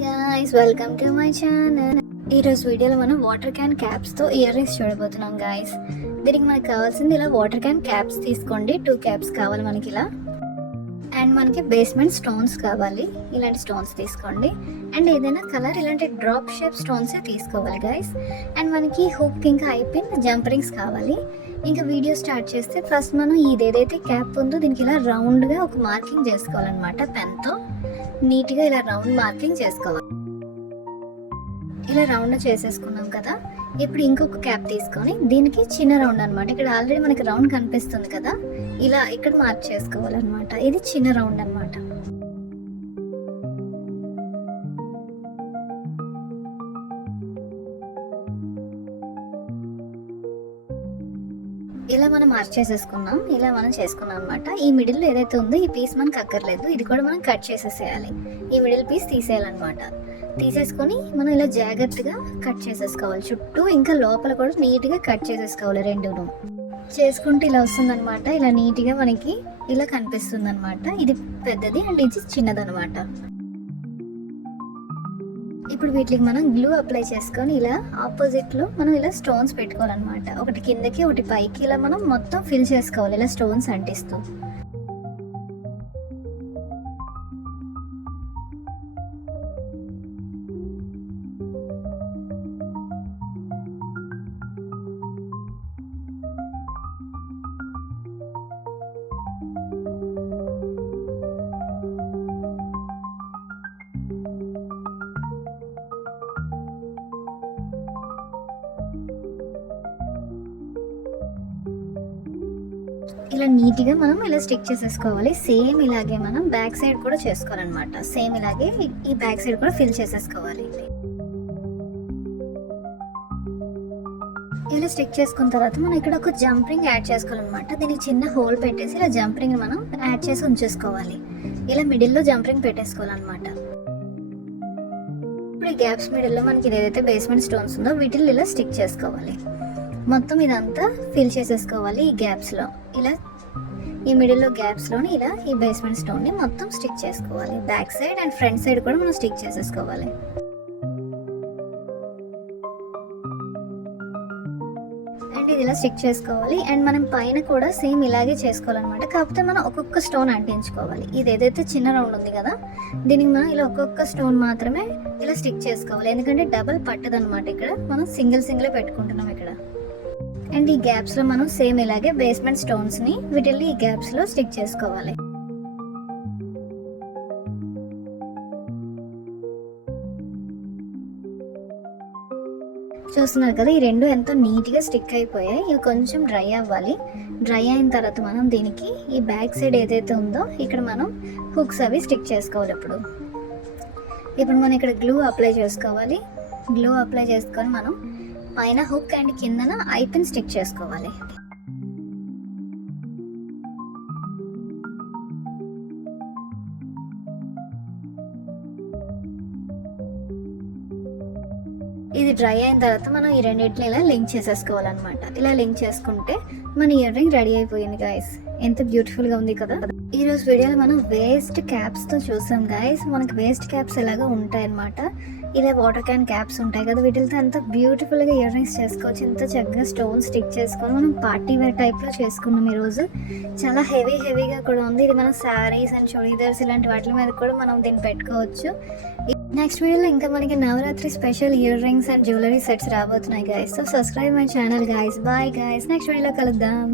guys, welcome to my channel. ఈ రోజు వీడియోలో మనం వాటర్ క్యాన్ క్యాప్స్ తో ఇయర్ రింగ్స్ చూడబోతున్నాం గాయస్. దీనికి మనకు కావాల్సింది ఇలా వాటర్ క్యాన్ క్యాప్స్ తీసుకోండి. 2 క్యాప్స్ కావాలి మనకి ఇలా. అండ్ మనకి బేస్మెంట్ స్టోన్స్ కావాలి, ఇలాంటి స్టోన్స్ తీసుకోండి. అండ్ ఏదైనా కలర్ ఇలాంటి డ్రాప్ షేప్ స్టోన్స్ తీసుకోవాలి గైస్. అండ్ మనకి హుక్ ఇంకా ఐపిన్ జంప్ రింగ్స్ కావాలి. ఇంకా వీడియో స్టార్ట్ చేస్తే ఫస్ట్ మనం ఇదేదైతే క్యాప్ ఉందో దీనికి ఇలా రౌండ్గా ఒక మార్కింగ్ చేసుకోవాలన్నమాట. పెన్తో నీట్గా ఇలా రౌండ్ మార్కింగ్ చేసుకోవాలి. ఇలా రౌండ్ చేసేసుకున్నాం కదా. ఇప్పుడు ఇంకొక క్యాప్ తీసుకొని దీనికి చిన్న రౌండ్ అనమాట. ఇక్కడ ఆల్రెడీ మనకి రౌండ్ కనిపిస్తుంది కదా, ఇలా ఇక్కడ మార్క్ చేసుకోవాలన్నమాట. ఇది చిన్న రౌండ్ అనమాట. ఇలా మనం మార్క్ చేసేసుకున్నాం. ఇలా మనం చేసుకున్నాం అనమాట. ఈ మిడిల్ ఏదైతే ఉందో ఈ పీస్ మనకు అక్కర్లేదు, ఇది కూడా మనం కట్ చేసేసేయాలి. ఈ మిడిల్ పీస్ తీసేయాలన్నమాట. తీసేసుకొని మనం ఇలా జాగ్రత్తగా కట్ చేసేసుకోవాలి. చుట్టూ ఇంకా లోపల కూడా నీట్గా కట్ చేసేసుకోవాలి. రెండును చేసుకుంటే ఇలా వస్తుందన్నమాట. ఇలా నీట్గా మనకి ఇలా కనిపిస్తుంది అనమాట. ఇది పెద్దది అండ్ ఇది చిన్నదనమాట. ఇప్పుడు వీటికి మనం గ్లూ అప్లై చేసుకొని ఇలా ఆపోజిట్లో మనం ఇలా స్టోన్స్ పెట్టుకోవాలన్నమాట. ఒకటి కిందకి ఒకటి పైకి ఇలా మనం మొత్తం ఫిల్ చేసుకోవాలి ఇలా స్టోన్స్ అంటిస్తూ. ఇలా నీట్గా మనం ఇలా స్టిక్ చేసేసుకోవాలి. సేమ్ ఇలాగే మనం బ్యాక్ సైడ్ కూడా చేసుకోవాలన్నమాట. సేమ్ ఇలాగే ఈ బ్యాక్ సైడ్ కూడా ఫిల్ చేసేసుకోవాలి. ఇలా స్టిక్ చేసుకున్న తర్వాత మనం ఇక్కడ ఒక జంప్ రింగ్ యాడ్ చేసుకోవాలన్నమాట. దీనికి చిన్న హోల్ పెట్టేసి ఇలా జంప్ రింగ్ మనం యాడ్ చేసి ఉంచేసుకోవాలి. ఇలా మిడిల్లో జంప్ రింగ్ పెట్టేసుకోవాలన్నమాట. ఇప్పుడు ఈ గ్యాప్స్ మిడిల్లో మనకి ఏదైతే బేస్మెంట్ స్టోన్స్ ఉందో వీటిని ఇలా స్టిక్ చేసుకోవాలి. మొత్తం ఇదంతా ఫిల్ చేసేసుకోవాలి. ఈ గ్యాప్స్లో ఇలా ఈ మిడిల్లో గ్యాప్స్లోని ఇలా ఈ బేస్మెంట్ స్టోన్ని మొత్తం స్టిక్ చేసుకోవాలి. Back side and front side కూడా మనం స్టిక్ చేసేసుకోవాలి. అండ్ ఇది ఇలా స్టిక్ చేసుకోవాలి. అండ్ మనం పైన కూడా సేమ్ ఇలాగే చేసుకోవాలన్నమాట. కాకపోతే మనం ఒక్కొక్క స్టోన్ అంటించుకోవాలి. ఇది ఏదైతే చిన్న రౌండ్ ఉంది కదా దీనికి మనం ఇలా ఒక్కొక్క స్టోన్ మాత్రమే ఇలా స్టిక్ చేసుకోవాలి. ఎందుకంటే డబల్ పట్టదనమాట. ఇక్కడ మనం సింగిల్ పెట్టుకుంటున్నాం ఇక్కడ. అండ్ ఈ గ్యాప్స్లో మనం సేమ్ ఇలాగే బేస్మెంట్ స్టోన్స్ని వీటిల్ని ఈ గ్యాప్స్లో స్టిక్ చేసుకోవాలి. చూస్తున్నారు కదా, ఈ రెండు ఎంతో నీట్గా స్టిక్ అయిపోయాయి. ఇవి కొంచెం డ్రై అవ్వాలి. డ్రై అయిన తర్వాత మనం దీనికి ఈ బ్యాక్ సైడ్ ఏదైతే ఉందో ఇక్కడ మనం హుక్స్ అవి స్టిక్ చేసుకోవాలి. ఇప్పుడు మనం ఇక్కడ గ్లూ అప్లై చేసుకోవాలి. గ్లూ అప్లై చేసుకొని మనం పైన హుక్ అండ్ కిందన ఐపిన్ స్టిక్ చేసుకోవాలి. ఇది డ్రై అయిన తర్వాత మనం ఈ రెండింటిని ఇలా లింక్ చేసేసుకోవాలన్నమాట. ఇలా లింక్ చేసుకుంటే మన ఇయర్ రింగ్ రెడీ అయిపోయింది గాయస్. ఎంత బ్యూటిఫుల్గా ఉంది కదా. ఈ రోజు వీడియోలో మనం వేస్ట్ క్యాప్స్తో చూసాం గాయస్. మనకి వేస్ట్ క్యాప్స్ ఎలాగో ఉంటాయన్నమాట. ఇలా వాటర్ క్యాన్ క్యాప్స్ ఉంటాయి కదా, వీటితో ఎంత బ్యూటిఫుల్గా ఇయర్ రింగ్స్ చేసుకోవచ్చు. ఎంత చక్కగా స్టోన్ స్టిక్ చేసుకొని మనం పార్టీ వేర్ టైప్లో చేసుకున్నాం. ఈరోజు చాలా హెవీగా కూడా ఉంది. ఇది మన శారీస్ అండ్ చుడీదార్స్ ఇలాంటి వాటి మీద కూడా మనం దీన్ని పెట్టుకోవచ్చు. నెక్స్ట్ వీడియోలో ఇంకా మనకి Navaratri special earrings and jewellery sets రాబోతున్నాయి guys. So subscribe my channel guys. Bye guys, next వీడియోలో కలుద్దాం.